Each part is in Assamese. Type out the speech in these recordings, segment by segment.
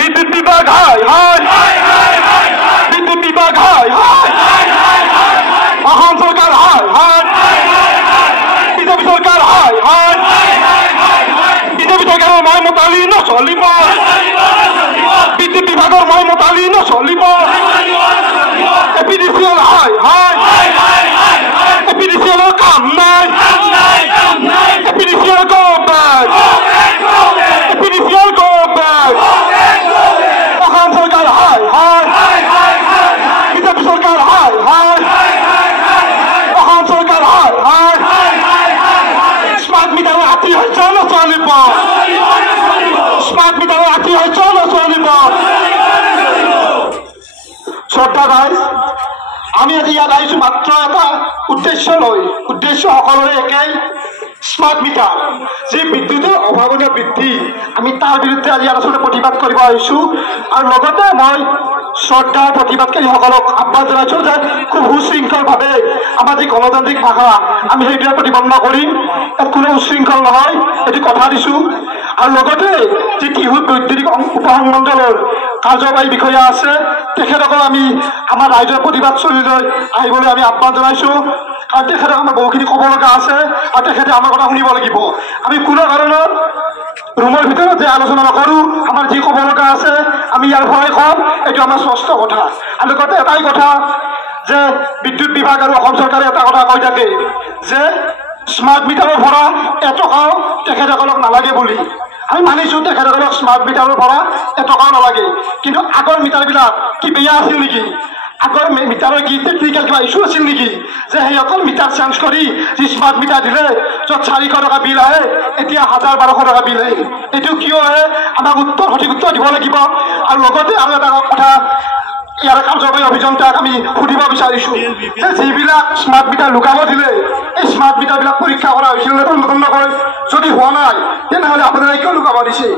বিদ্যুৎ বিভাগ হাই হাই বিদ্যুৎ বিভাগ হাই হাই অসম সরকার হাই হাই বিজেপি সরকার হাই হাই বিজেপি সরকারের ময়মতালি নচলিব বিদ্যুৎ বিভাগের ময়মতালি নচলিব এপিডিসিএল হাই হাই এপিডিসিএলৰ কাম নাই APDCL go back APDCL go back Assam সরকার হাই হাই বিজেপি সরকার হাই হাই অসম সরকার হাই হাই স্মার্ট মিটার আতি হয়েছে নচলিব স্মার্ট মিটার আতি হয়েছে নচলিব শ্রদ্ধা ভাই আমি আজি ইয়াত আহিছো মাত্ৰ এটা উদ্দেশ্য লৈ উদ্দেশ্য সকলোৰে একেই স্মাৰ্ট মিটাৰ যে বিদ্যুতেৰ অভাবনীয় বৃদ্ধি আমি তাৰ বিৰুদ্ধে আজি আলোচনা প্ৰতিবাদ কৰিব আহিছো আৰু লগতে মই শ্ৰদ্ধাৰ প্ৰতিবাদকাৰীসকলক আহ্বান জনাইছো যে খুব সুশৃংখলভাৱে আমাৰ যি গণতান্ত্ৰিক ভাষা আমি সেইবিলাক প্ৰতিবন্ধ কৰিম ইয়াত কোনো উশৃংখল নহয় এটি কথা দিছো আৰু লগতে যে টিহুত বৈদ্যুতিক উপসংমণ্ডলৰ কাৰ্যবাহী বিষয়া আছে তেখেতসকল আমি আমাৰ ৰাইজৰ প্ৰতিবাদস্থলীলৈ আহিবলৈ আমি আহ্বান জনাইছো কাৰণ তেখেতক আমাৰ বহুখিনি ক'ব লগা আছে আৰু তেখেতে আমাৰ কথা শুনিব লাগিব আমি কোনো কাৰণত ৰুমৰ ভিতৰত যে আলোচনা নকৰোঁ আমাৰ যি ক'ব লগা আছে আমি ইয়াৰ পৰাই ক'ম এইটো আমাৰ স্পষ্ট কথা আৰু লগতে এটাই কথা যে বিদ্যুৎ বিভাগ আৰু অসম চৰকাৰে এটা কথা কৈ থাকে যে স্মাৰ্ট মিটাৰৰ পৰা এটকাও তেখেতসকলক নালাগে বুলি আমি মানিছো তেখেতসকলক স্মাৰ্ট মিটাৰেৰ পৰা এটকাও নালাগে কিন্তু আগৰ মিটাৰবিলাক কি বেয়া আছিল নেকি আগৰ মিটাৰেৰ কি টেকনিক্যাল কিবা ইস্যু আছিল নেকি যে সেইসকল মিটাৰ চেঞ্জ কৰি যি স্মার্ট মিটার দিলে য'ত 400 টকা বিল আহে এতিয়া 1000-1200 টকা বিল আহে এইটো কিয় আহে আমাক সঠিক উত্তৰ দিব লাগিব আৰু লগতে আৰু এটা কথা ইয়াৰ কাৰ্যবাহী অভিযন্তাক আমি সুধিব বিচাৰিছো যে যিবিলাক স্মাৰ্ট মিটাৰ লুকাব দিলে এই স্মাৰ্ট মিটাৰবিলাক পৰীক্ষা কৰা হৈছিল নতুনকৈ যদি হোৱা নাই তেনেহ'লে আপোনালোকে কিয় লুকাব দিছে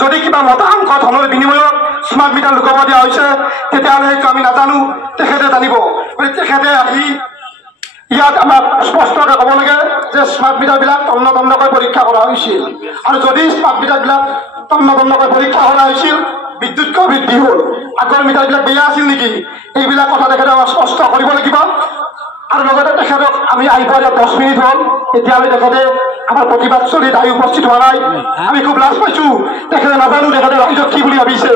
যদি কিবা মতাংশ ধনৰ বিনিময়ত স্মার্ট মিটার লুকাব দিয়া হৈছে তেতিয়াহ'লে সেইটো আমি নাজানো তেখেতে জানিব তেখেতে আহি ইয়াত আমাক স্পষ্টকৈ ক'ব লাগে যে স্মার্ট মিটারবিলাক তন্নতন্নকৈ পৰীক্ষা কৰা হৈছিল আৰু যদি স্মাৰ্ট মিটাৰবিলাক তন্নতন্নকৈ পৰীক্ষা কৰা হৈছিল বিদ্যুৎ কিয় বৃদ্ধি হ'ল আগৰ মিটাৰবিলাক বেয়া আছিল নেকি এইবিলাক কথা তেখেতে আমাক স্পষ্ট কৰিব লাগিব আৰু লগতে তেখেতক আমি আহিব 10 মিনিট হ'ল এতিয়ালৈ তেখেতে আমাৰ প্ৰতিবাদস্থলীত আহি উপস্থিত হোৱা নাই আমি খুব লাজ পাইছোঁ তেখেতে নাজানো তেখেতে ৰাইজক কি বুলি ভাবিছে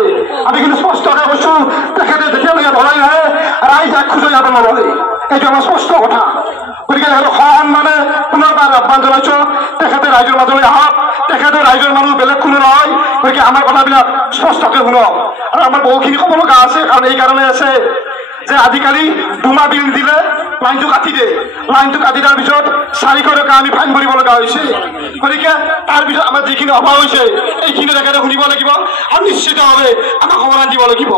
আমি কিন্তু স্পষ্টকৈ কৈছোঁ তেখেতে যেতিয়ালৈকে ধৰাই নাহে ৰাইজ এক খোজো যাব নল'লে এইটো আমাৰ স্পষ্ট কথা গতিকে তেখেতক সন্মানে পুনৰবাৰ আহ্বান জনাইছোঁ তেখেতে ৰাইজৰ মাজলৈ আহক তেখেতে ৰাইজৰ মানুহ বেলেগ কোনো নহয় গতিকে আমাৰ কথাবিলাক স্পষ্টকৈ শুনক আৰু আমাৰ বহুখিনি ক'ব লগা আছে কাৰণ এই কাৰণে আছে যে আজিকালি দুমাহ বিল দিলে লাইনটো কাটি দিয়ে লাইনটো কাটি দিয়াৰ পিছত 400 টকা আমি ফাইন ভৰিব লগা হৈছে গতিকে তাৰ পিছত আমাৰ যিখিনি অভাৱ হৈছে এইখিনি তেখেতে শুনিব লাগিব আৰু নিশ্চিতভাৱে আমাক সমাধান দিব লাগিব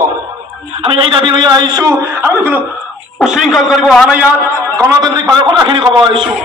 আমি এই দাবী লৈ আহিছোঁ আৰু কোনো উশৃংখল কৰিব অহা নাই ইয়াত গণতান্ত্ৰিকভাৱে কথাখিনি ক'ব আহিছোঁ।